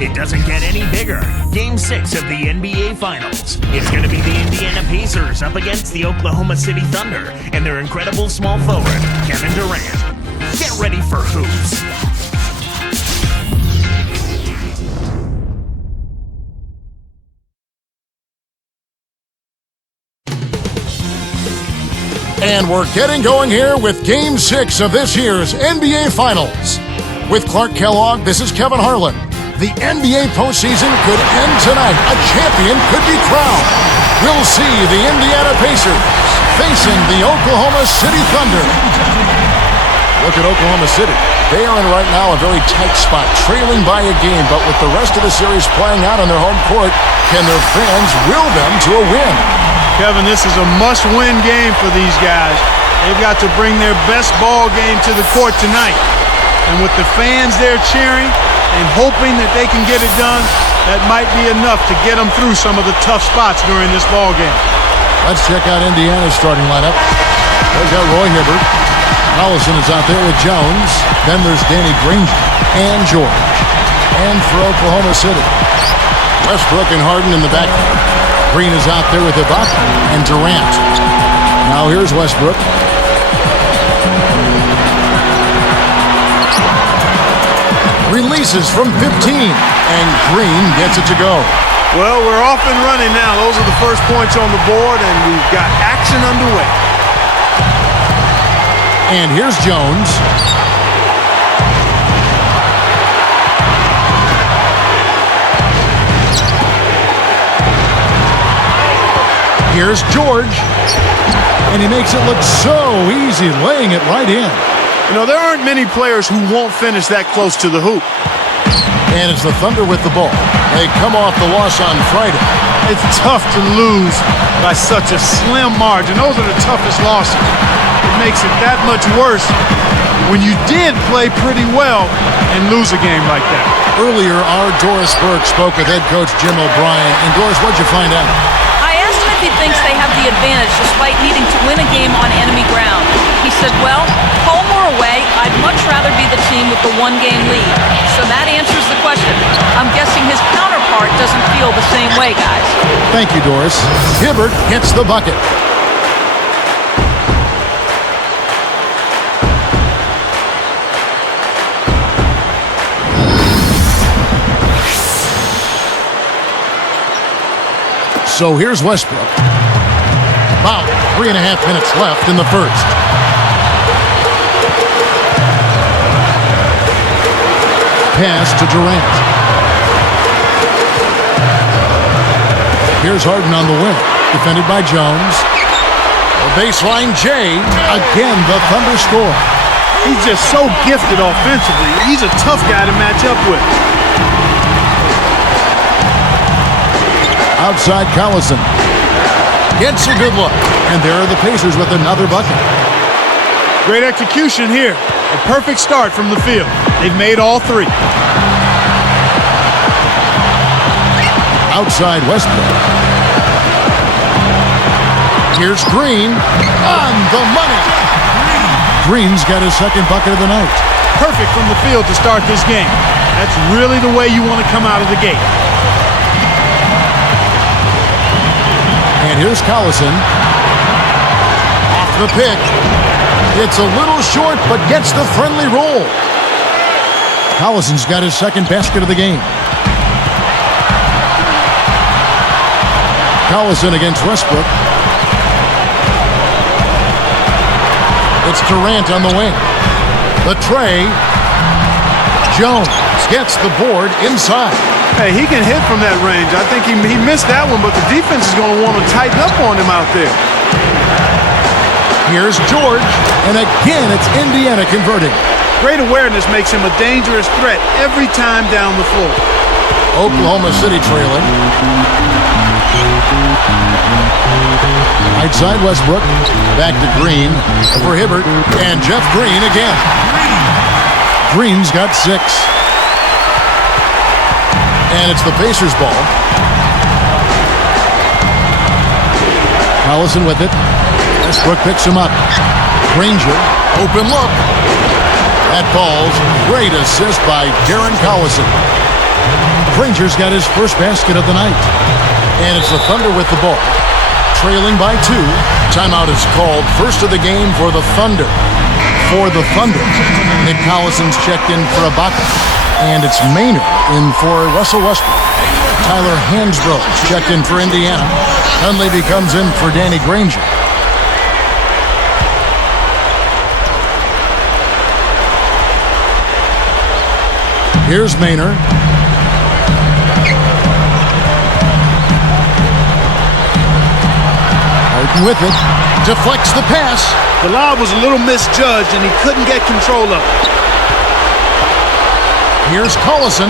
It doesn't get any bigger. Game 6 of the NBA Finals. It's going to be the Indiana Pacers up against the Oklahoma City Thunder and their incredible small forward, Kevin Durant. Get ready for hoops. And we're getting going here with Game 6 of this year's NBA Finals. With Clark Kellogg, this is Kevin Harlan. The NBA postseason could end tonight. A champion could be crowned. We'll see the Indiana Pacers facing the Oklahoma City Thunder. Look at Oklahoma City. They are in right now a very tight spot, trailing by a game, but with the rest of the series playing out on their home court, can their fans will them to a win? Kevin, this is a must-win game for these guys. They've got to bring their best ball game to the court tonight. And with the fans there cheering and hoping that they can get it done, that might be enough to get them through some of the tough spots during this ball game. Let's check out Indiana's starting lineup. They've got Roy Hibbert. Collison is out there with Jones. Then there's Danny Granger and George. And for Oklahoma City, Westbrook and Harden in the backcourt. Green is out there with Ibaka and Durant. Now here's Westbrook. Releases from 15, and Green gets it to go. Well, we're off and running now. Those are the first points on the board, and we've got action underway. And here's Jones. Here's George. And he makes it look so easy, laying it right in. You know, there aren't many players who won't finish that close to the hoop. And it's the Thunder with the ball. They come off the loss on Friday. It's tough to lose by such a slim margin. Those are the toughest losses. It makes it that much worse when you did play pretty well and lose a game like that. Earlier, our Doris Burke spoke with head coach Jim O'Brien. And Doris, what'd you find out? I asked him if he thinks they have the advantage despite needing to win a game on enemy ground. He said, well, home or away, I'd much rather be the team with the one-game lead. So that answers the question. I'm guessing his counterpart doesn't feel the same way, guys. Thank you, Doris. Hibbert hits the bucket. So here's Westbrook. About 3.5 minutes left in the first. Pass to Durant. Here's Harden on the wing. Defended by Jones. The baseline Jay. Again, the Thunder score. He's just so gifted offensively. He's a tough guy to match up with. Outside Collison. Gets a good look. And there are the Pacers with another bucket. Great execution here. A perfect start from the field. They've made all three. Outside Westbrook. Here's Green. On the money. Green's got his second bucket of the night. Perfect from the field to start this game. That's really the way you want to come out of the gate. And here's Collison. Off the pick. It's a little short, but gets the friendly roll. Collison's got his second basket of the game. Collison against Westbrook. It's Durant on the wing. The tray. Jones gets the board inside. Hey, he can hit from that range. I think he missed that one, but the defense is going to want to tighten up on him out there. Here's George, and again it's Indiana converting. Great awareness makes him a dangerous threat every time down the floor. Oklahoma City trailing. Outside Westbrook, back to Green for Hibbert, and Jeff Green again. Green's got 6. And it's the Pacers ball. Collison with it. Westbrook picks him up. Granger, open look. That ball's great assist by Darren Collison. Granger's got his first basket of the night. And it's the Thunder with the ball. Trailing by 2. Timeout is called. First of the game for the Thunder. For the Thunder, Nick Collison's checked in for Ibaka. And it's Maynard in for Russell Westbrook. Tyler Hansbrough checked in for Indiana. Dunleavy comes in for Danny Granger. Here's Maynard. Harden with it. Deflects the pass. The lob was a little misjudged, and he couldn't get control of it. Here's Collison.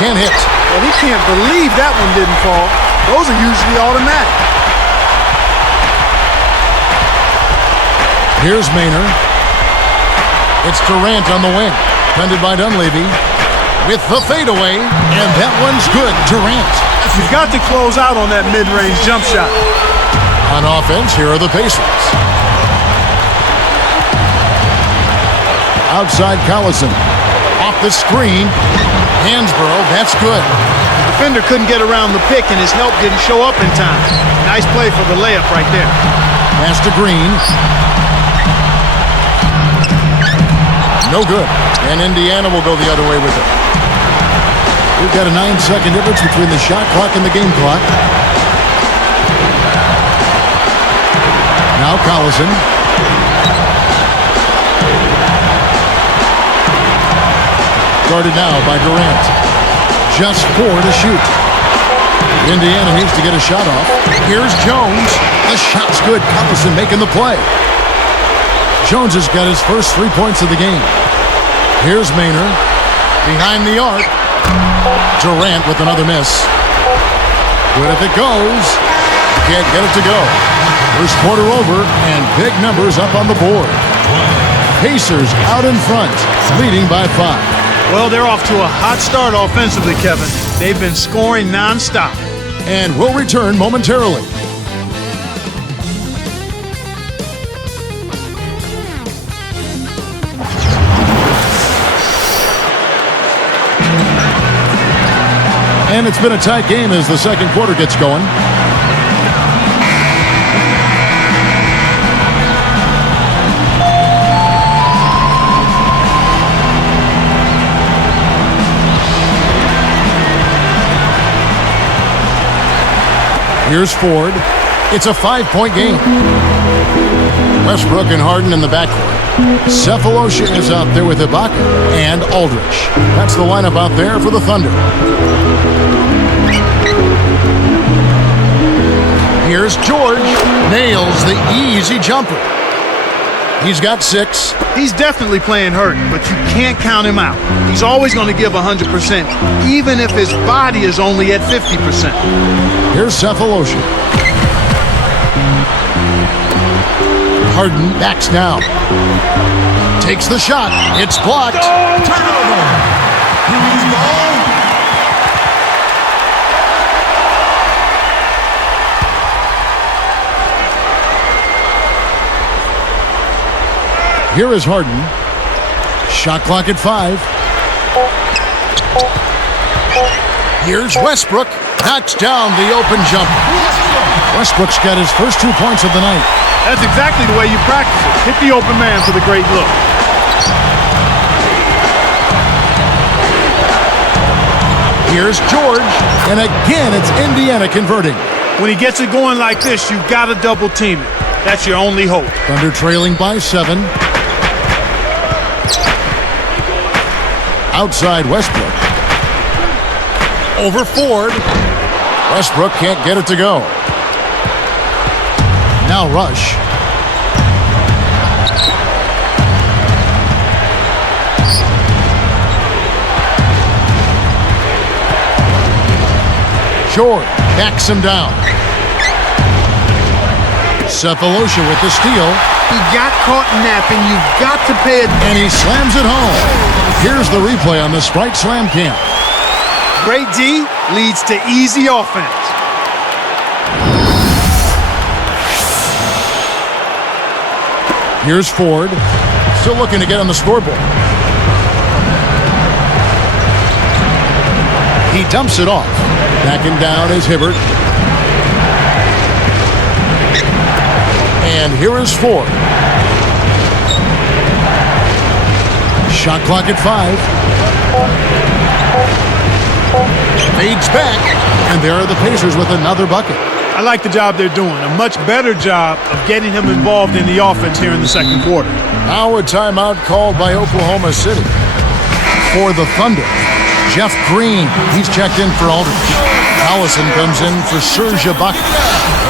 Can't hit. Well, he can't believe that one didn't fall. Those are usually automatic. Here's Maynard. It's Durant on the wing. Defended by Dunleavy. With the fadeaway, and that one's good. Durant. You've got to close out on that mid-range jump shot. On offense, here are the Pacers. Outside Collison. Off the screen. Hansbrough, that's good. The defender couldn't get around the pick, and his help didn't show up in time. Nice play for the layup right there. Pass to Green. No good. And Indiana will go the other way with it. We've got a 9-second difference between the shot clock and the game clock. Now Collison. Guarded now by Durant. Just 4 to shoot. Indiana needs to get a shot off. Here's Jones. The shot's good. Collison making the play. Jones has got his first 3 points of the game. Here's Maynard. Behind the arc. Durant with another miss. Good if it goes. Can't get it to go. First quarter over, and big numbers up on the board. Pacers out in front, leading by 5. Well, they're off to a hot start offensively, Kevin. They've been scoring nonstop. And we'll return momentarily. And it's been a tight game as the second quarter gets going. Here's Ford. It's a 5-point game. Westbrook and Harden in the backcourt. Cephalosha is out there with Ibaka and Aldridge. That's the lineup out there for the Thunder. Here's George. Nails the easy jumper. He's got 6. He's definitely playing hurt, but you can't count him out. He's always going to give 100%, even if his body is only at 50%. Here's Cephalosha. Harden backs down. Takes the shot. It's blocked. Turnover. Who's ball? Here is Harden. Shot clock at 5. Here's Westbrook. Knocks down the open jumper. Westbrook's got his first 2 points of the night. That's exactly the way you practice it. Hit the open man for the great look. Here's George. And again, it's Indiana converting. When he gets it going like this, you've got to double team it. That's your only hope. Thunder trailing by 7. Outside Westbrook. Over Ford. Westbrook can't get it to go. Now Rush. George backs him down. Cephalosha with the steal. He got caught napping. You've got to pay it. And he slams it home. Here's the replay on the Sprite Slam Cam. Great D leads to easy offense. Here's Ford. Still looking to get on the scoreboard. He dumps it off. Backing down is Hibbert. And here is Ford. Shot clock at 5. Fades back. And there are the Pacers with another bucket. I like the job they're doing. A much better job of getting him involved in the offense here in the second quarter. Now a timeout called by Oklahoma City. For the Thunder, Jeff Green. He's checked in for Aldridge. Collison comes in for Serge Ibaka.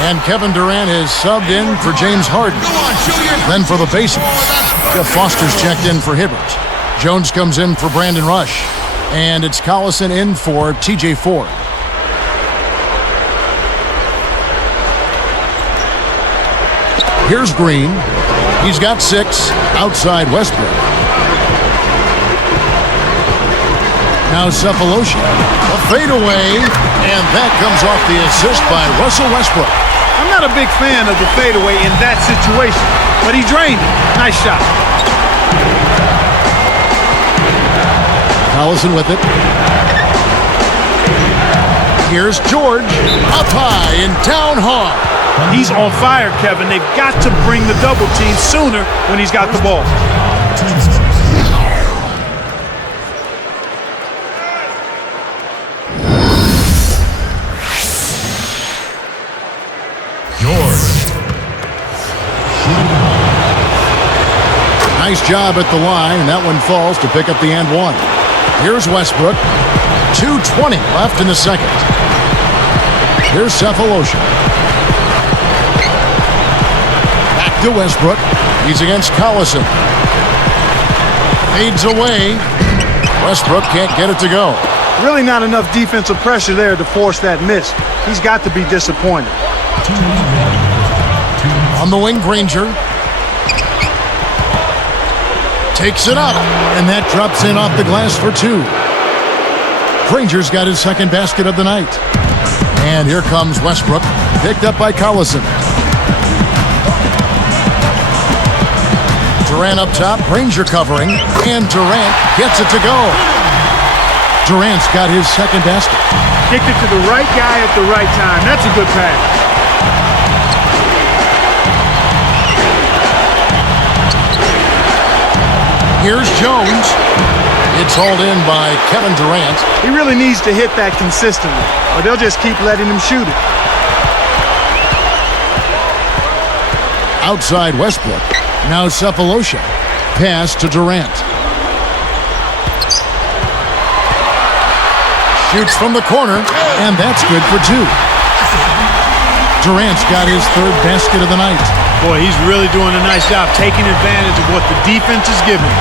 And Kevin Durant is subbed in for James Harden. Then for the Pacers, Jeff Foster's checked in for Hibbert. Jones comes in for Brandon Rush. And it's Collison in for TJ Ford. Here's Green. He's got 6 outside Westbrook. Now Cephalosha. A fadeaway. And that comes off the assist by Russell Westbrook. I'm not a big fan of the fadeaway in that situation, but he drained it. Nice shot. Collison with it. Here's George. Up high and down hard. He's on fire, Kevin. They've got to bring the double team sooner when he's got the ball. Nice job at the line, and that one falls to pick up the and one. Here's Westbrook. 2:20 left in the second. Here's Cephalosha. Back to Westbrook. He's against Collison. Fades away. Westbrook can't get it to go. Really not enough defensive pressure there to force that miss. He's got to be disappointed. On the wing, Granger. Takes it up, and that drops in off the glass for 2. Granger's got his second basket of the night. And here comes Westbrook, picked up by Collison. Durant up top, Granger covering, and Durant gets it to go. Durant's got his second basket. Kicked it to the right guy at the right time. That's a good pass. Here's Jones. It's hauled in by Kevin Durant. He really needs to hit that consistently, or they'll just keep letting him shoot it. Outside Westbrook. Now Cephalosha. Pass to Durant. Shoots from the corner, and that's good for 2. Durant's got his third basket of the night. Boy, he's really doing a nice job taking advantage of what the defense is giving.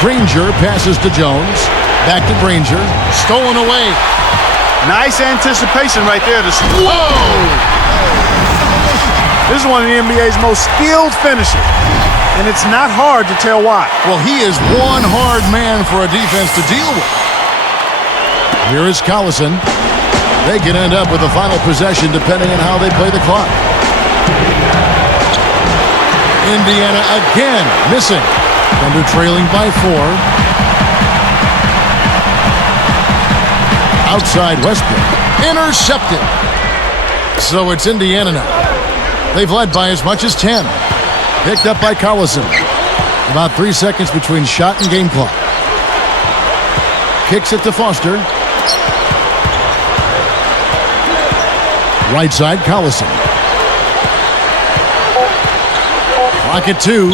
Granger passes to Jones. Back to Granger. Stolen away. Nice anticipation right there. Whoa! This is one of the NBA's most skilled finishers, and it's not hard to tell why. Well, he is one hard man for a defense to deal with. Here is Collison. They can end up with a final possession depending on how they play the clock. Indiana again missing. Thunder trailing by 4. Outside Westbrook. Intercepted. So it's Indiana now. They've led by as much as 10. Picked up by Collison. About 3 seconds between shot and game clock. Kicks it to Foster. Right side, Collison. Clock at 2.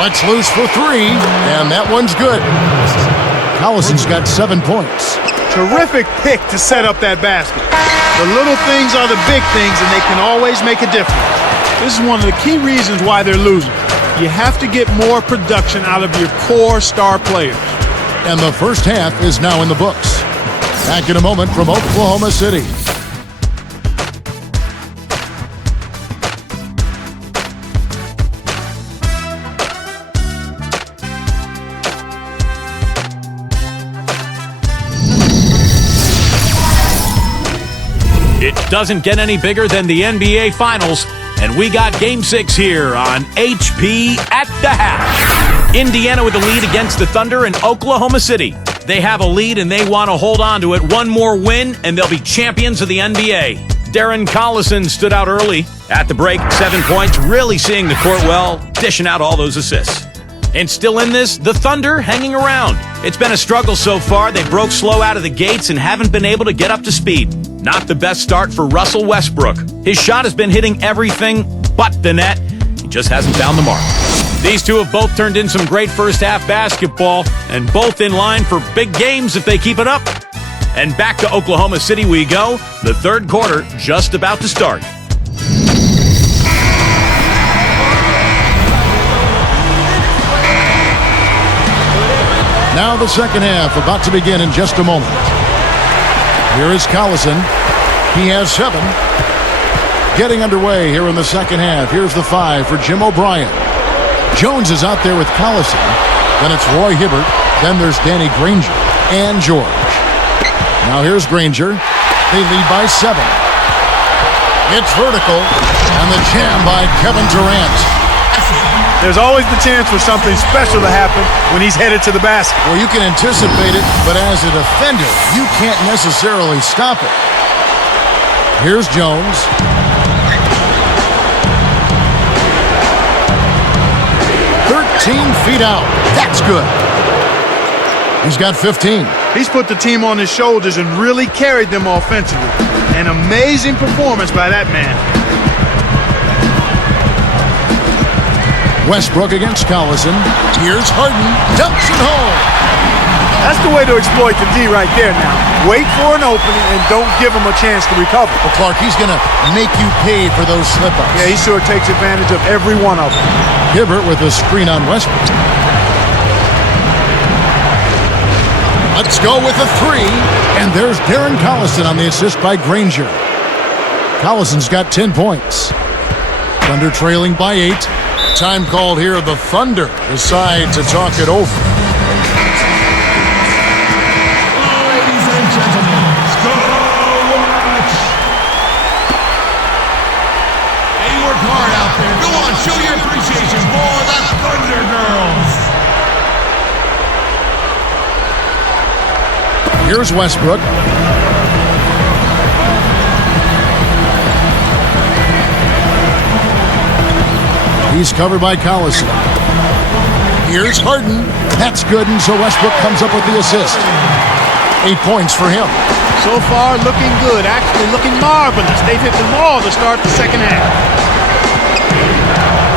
Lets loose for 3, and that one's good. Collison's got 7 points. Terrific pick to set up that basket. The little things are the big things, and they can always make a difference. This is one of the key reasons why they're losing. You have to get more production out of your core star players. And the first half is now in the books. Back in a moment from Oklahoma City. It doesn't get any bigger than the NBA Finals, and we got Game 6 here on HP at the Half. Indiana with a lead against the Thunder in Oklahoma City. They have a lead and they want to hold on to it. One more win and they'll be champions of the NBA. Darren Collison stood out early. At the break, 7 points, really seeing the court well, dishing out all those assists. And still in this, the Thunder hanging around. It's been a struggle so far. They broke slow out of the gates and haven't been able to get up to speed. Not the best start for Russell Westbrook. His shot has been hitting everything but the net. He just hasn't found the mark. These two have both turned in some great first-half basketball, and both in line for big games if they keep it up. And back to Oklahoma City we go. The third quarter just about to start. Now the second half about to begin in just a moment. Here is Collison. He has 7. Getting underway here in the second half. Here's the 5 for Jim O'Brien. Jones is out there with Collison. Then it's Roy Hibbert. Then there's Danny Granger and George. Now here's Granger. They lead by 7. It's vertical. And the jam by Kevin Durant. There's always the chance for something special to happen when he's headed to the basket. Well, you can anticipate it, but as a defender, you can't necessarily stop it. Here's Jones. Feet out. That's good. He's got 15. He's put the team on his shoulders and really carried them offensively. An amazing performance by that man. Westbrook against Collison. Here's Harden. Dumps it home. That's the way to exploit the D right there now. Wait for an opening and don't give him a chance to recover. Well, Clark, he's going to make you pay for those slip-ups. Yeah, he sure takes advantage of every one of them. Hibbert with a screen on Westbrook. Let's go with a 3. And there's Darren Collison on the assist by Granger. Collison's got 10 points. Thunder trailing by 8. Time called here. The Thunder decide to talk it over. Ladies and gentlemen, score watch. Hey, you work hard out there. Go on, show your appreciation for the Thunder Girls. Here's Westbrook. He's covered by Collison. Here's Harden. That's good, and so Westbrook comes up with the assist. 8 points for him. So far, looking good. Actually looking marvelous. They've hit them all to start the second half.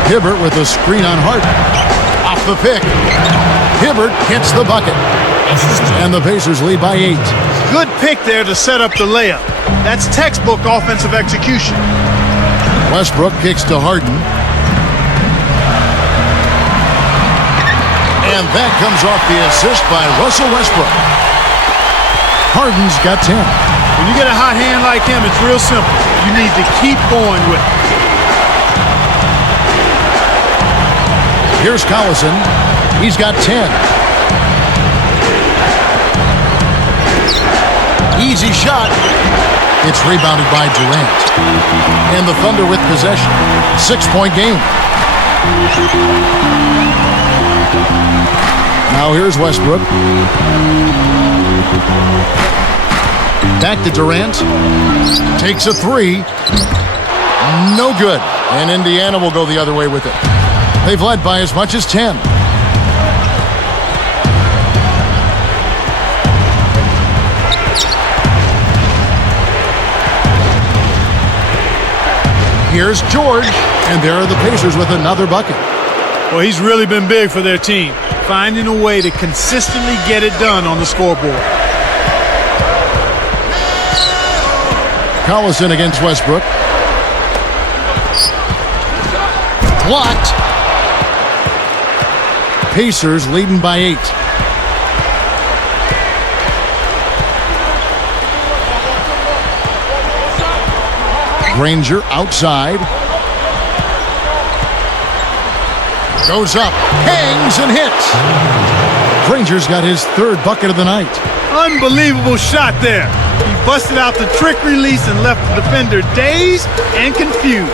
Hibbert with a screen on Harden. Off the pick. Hibbert hits the bucket. And the Pacers lead by 8. Good pick there to set up the layup. That's textbook offensive execution. Westbrook kicks to Harden. And that comes off the assist by Russell Westbrook. Harden's got 10. When you get a hot hand like him, it's real simple. You need to keep going with it. Here's Collison. He's got 10. Easy shot. It's rebounded by Durant. And the Thunder with possession. 6-point game. Now here's Westbrook. Back to Durant. Takes a 3. No good. And Indiana will go the other way with it. They've led by as much as 10. Here's George, and there are the Pacers with another bucket. Well, he's really been big for their team, finding a way to consistently get it done on the scoreboard. Collison against Westbrook. Blocked. Pacers leading by 8. Granger outside. Goes up, hangs and hits. Granger's got his 3rd bucket of the night. Unbelievable shot there. He busted out the trick release and left the defender dazed and confused.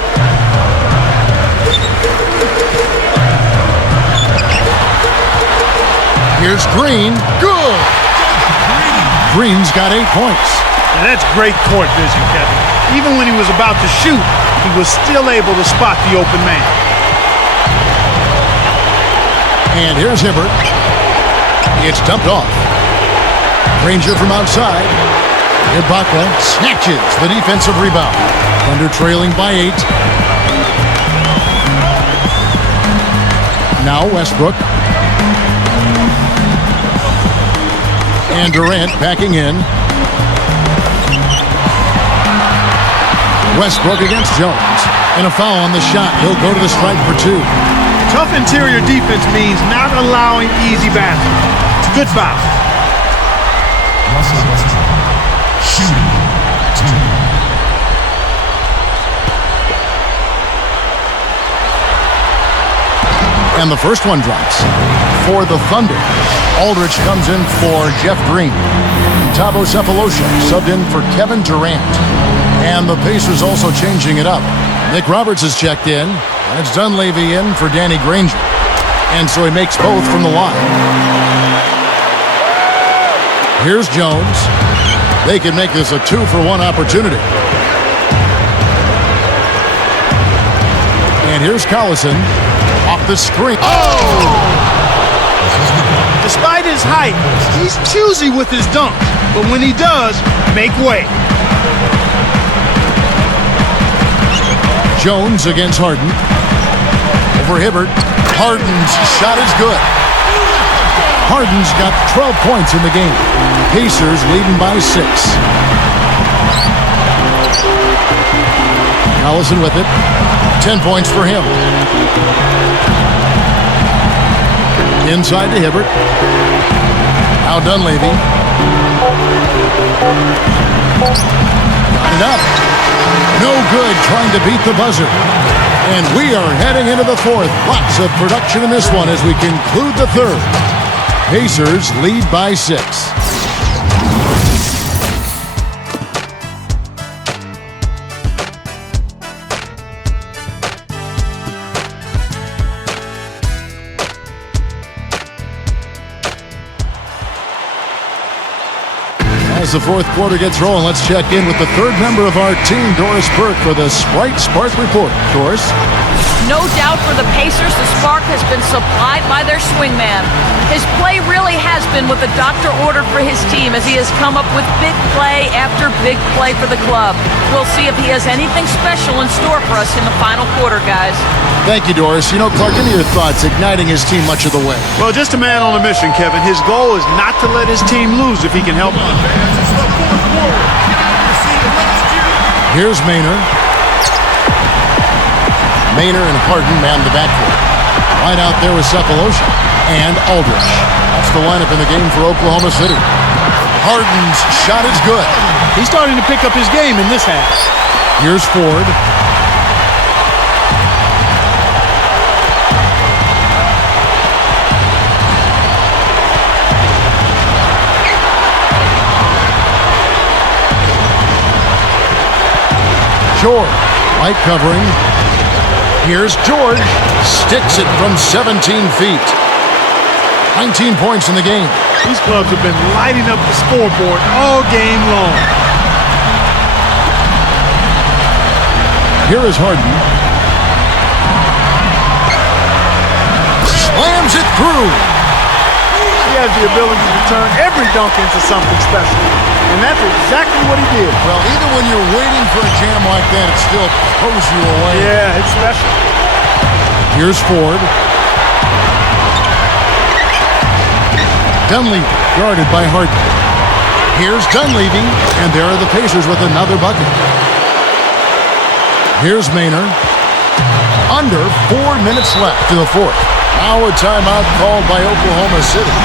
Here's Green. Good. Green's got 8 points. And that's great court vision, Kevin. Even when he was about to shoot, he was still able to spot the open man. And here's Hibbert. It's dumped off. Granger from outside. Ibaka snatches the defensive rebound. Thunder trailing by 8. Now Westbrook. And Durant backing in. Westbrook against Jones. And a foul on the shot. He'll go to the stripe for 2. Tough interior defense means not allowing easy baskets. It's a good foul. Russell Westbrook, shooting 2. And the first one drops for the Thunder. Aldridge comes in for Jeff Green. Thabo Sefolosha subbed in for Kevin Durant. And the Pacers also changing it up. Nick Roberts has checked in, and it's Dunleavy in for Danny Granger. And so he makes both from the line. Here's Jones. They can make this a 2-for-1 opportunity. And here's Collison off the screen. Oh! Despite his height, he's choosy with his dunk. But when he does, make way. Jones against Harden. Over Hibbert. Harden's shot is good. Harden's got 12 points in the game. Pacers leading by 6. Collison with it. 10 points for him. Inside to Hibbert. Now Dunleavy. Got it up. No good trying to beat the buzzer. And we are heading into the 4th. Lots of production in this one as we conclude the 3rd. Pacers lead by 6. As the 4th quarter gets rolling, let's check in with the 3rd member of our team, Doris Burke, for the Sprite Spark Report. Doris? No doubt for the Pacers, the spark has been supplied by their swingman. His play really has been what the doctor ordered for his team as he has come up with big play after big play for the club. We'll see if he has anything special in store for us in the final quarter, guys. Thank you, Doris. You know, Clark, give me your thoughts, igniting his team much of the way. Well, just a man on a mission, Kevin. His goal is not to let his team lose if he can help it. Here's Maynard. Maynard and Harden man the backcourt. Right out there with Sefolosha and Aldridge. That's the lineup in the game for Oklahoma City. Harden's shot is good. He's starting to pick up his game in this half. Here's Ford. George, light covering. Here's George. Sticks it from 17 feet. 19 points in the game. These clubs have been lighting up the scoreboard all game long. Here is Harden. Slams it through. He has the ability to turn every dunk into something special. And that's exactly what he did. Well, even when you're waiting for a jam like that, it still pulls you away. Yeah, it's special. Here's Ford. Dunleavy guarded by Harden. Here's Dunleavy, and there are the Pacers with another bucket. Here's Maynard. Under 4 minutes left to the 4th. Now a timeout called by Oklahoma City.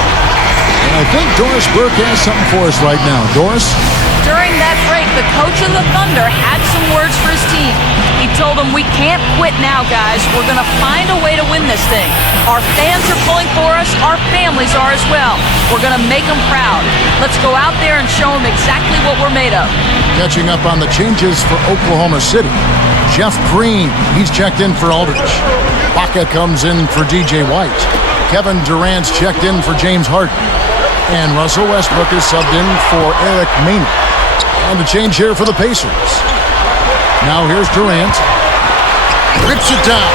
And I think Doris Burke has something for us right now. Doris? During that break, the coach of the Thunder had some words for his team. He told them, we can't quit now, guys. We're going to find a way to win this thing. Our fans are pulling for us. Our families are as well. We're going to make them proud. Let's go out there and show them exactly what we're made of. Catching up on the changes for Oklahoma City. Jeff Green, he's checked in for Aldridge. Baca comes in for DJ White. Kevin Durant's checked in for James Harden. And Russell Westbrook is subbed in for Eric Maynard. And a change here for the Pacers. Now here's Durant. Rips it down.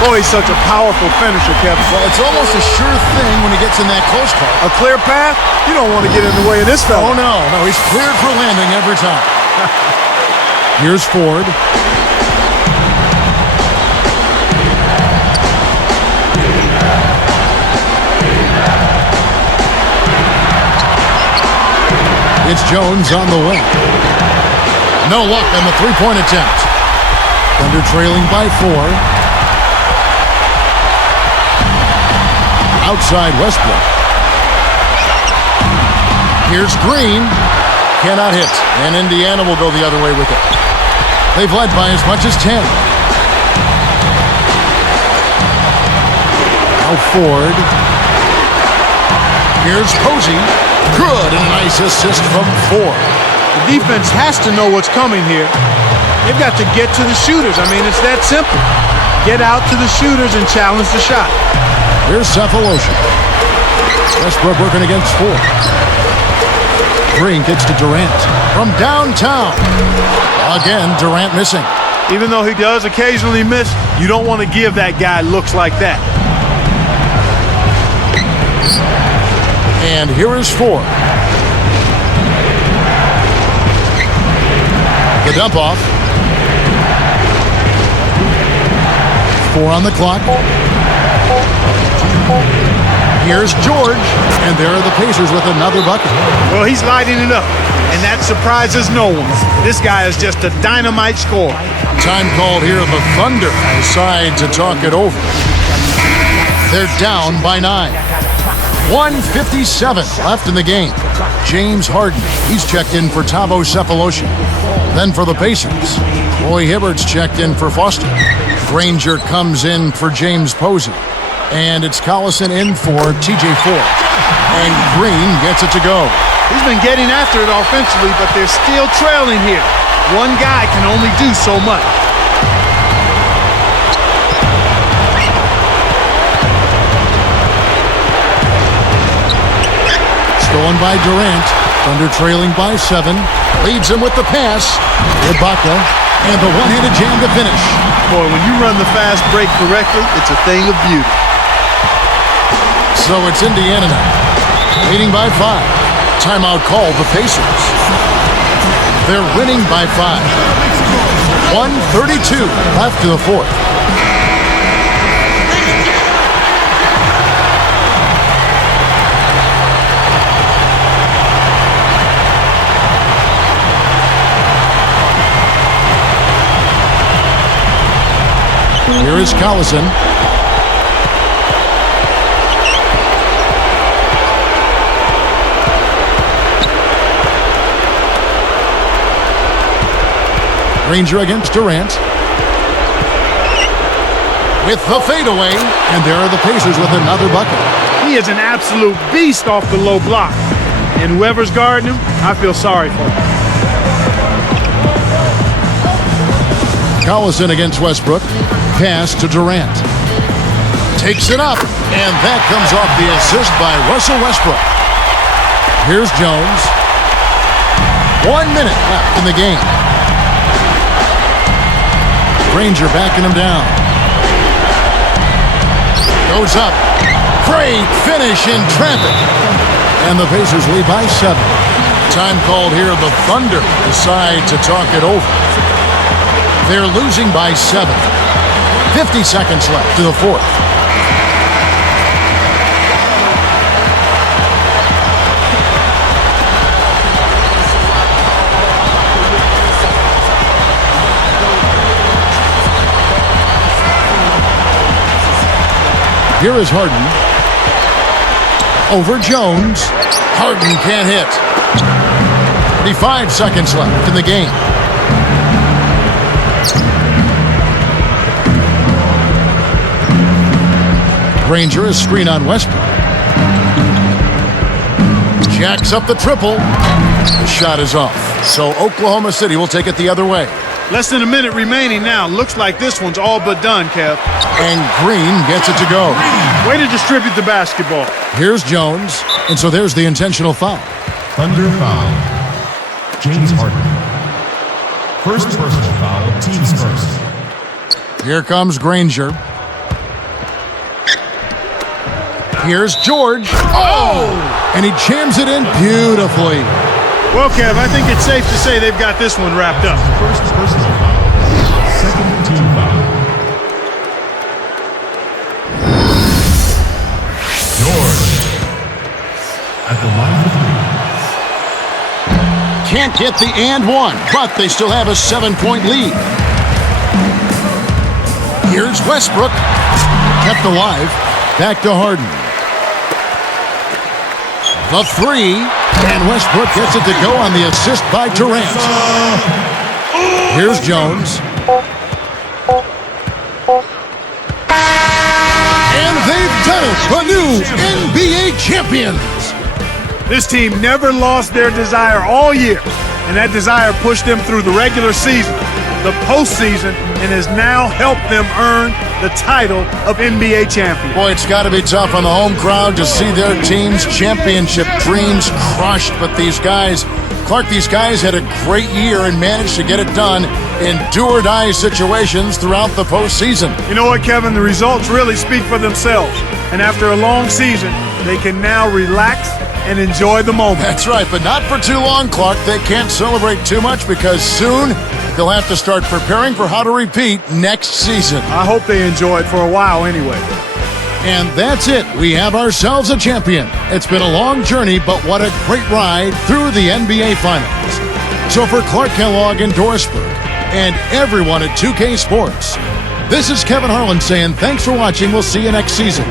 Boy, he's such a powerful finisher, Kevin. Well, it's almost a sure thing when he gets in that close call. A clear path? You don't want to get in the way of this fella. Oh, no. No, he's cleared for landing every time. Here's Ford. It's Jones on the wing. No luck on the three-point attempt. Thunder trailing by 4. Outside Westbrook. Here's Green. Cannot hit. And Indiana will go the other way with it. They've led by as much as 10. Now Ford. Here's Posey. Good, and a nice assist from Ford. The defense has to know what's coming here. They've got to get to the shooters. I mean, it's that simple. Get out to the shooters and challenge the shot. Here's Cephalosha. Westbrook working against Ford. Green gets to Durant. From downtown. Again, Durant missing. Even though he does occasionally miss, you don't want to give that guy looks like that. And here is Ford. The dump off. 4 on the clock. Here's George. And there are the Pacers with another bucket. Well, he's lighting it up, and that surprises no one. This guy is just a dynamite scorer. Time called here. The Thunder decide to talk it over. They're down by 9. 1:57 left in the game. James Harden, he's checked in for Thabo Cephalosha. Then for the Pacers, Roy Hibbert's checked in for Foster. Granger comes in for James Posey. And it's Collison in for TJ Ford. And Green gets it to go. He's been getting after it offensively, but they're still trailing here. One guy can only do so much. Stolen by Durant. Thunder trailing by 7. Leads him with the pass. Ibaka. And the one-handed jam to finish. Boy, when you run the fast break correctly, it's a thing of beauty. So it's Indiana now. Leading by 5. Timeout called the Pacers. They're winning by 5. 1:32 left to the 4th. Here is Collison. Granger against Durant. With the fadeaway. And there are the Pacers with another bucket. He is an absolute beast off the low block. And whoever's guarding him, I feel sorry for him. Collison against Westbrook. Pass to Durant. Takes it up. And that comes off the assist by Russell Westbrook. Here's Jones. 1 minute left in the game. Granger backing him down. Goes up. Great finish in traffic. And the Pacers lead by 7. Time called here. The Thunder decide to talk it over. They're losing by 7. 50 seconds left to the 4th. Here is Harden. Over Jones. Harden can't hit. 35 seconds left in the game. Granger is screen on Westbrook. Jacks up the triple. The shot is off. So Oklahoma City will take it the other way. Less than a minute remaining now. Looks like this one's all but done, Kev. And Green gets it to go. Way to distribute the basketball. Here's Jones. And so there's the intentional foul. Thunder foul. James Harden. First personal foul, team's first. Here comes Granger. Here's George. Oh! And he jams it in beautifully. Well, Kev, I think it's safe to say they've got this one wrapped up. First personal foul. Second team foul. George. At the line for three. Can't get the and one, but they still have a 7-point lead. Here's Westbrook. Kept alive. Back to Harden. The three, and Westbrook gets it to go on the assist by Durant. Here's Jones. And they've done it, the new NBA champions. This team never lost their desire all year, and that desire pushed them through the regular season, the postseason, and has now helped them earn the title of NBA champion. Boy, it's got to be tough on the home crowd to see their team's championship dreams crushed. But these guys, Clark, these guys had a great year and managed to get it done in do-or-die situations throughout the postseason. You know what, Kevin? The results really speak for themselves. And after a long season, they can now relax and enjoy the moment. That's right, but not for too long, Clark. They can't celebrate too much because soon they'll have to start preparing for how to repeat next season. I hope they enjoy it for a while anyway. And that's it. We have ourselves a champion. It's been a long journey, but what a great ride through the NBA Finals. So for Clark Kellogg in Dorisburg and everyone at 2K Sports, this is Kevin Harlan saying thanks for watching. We'll see you next season.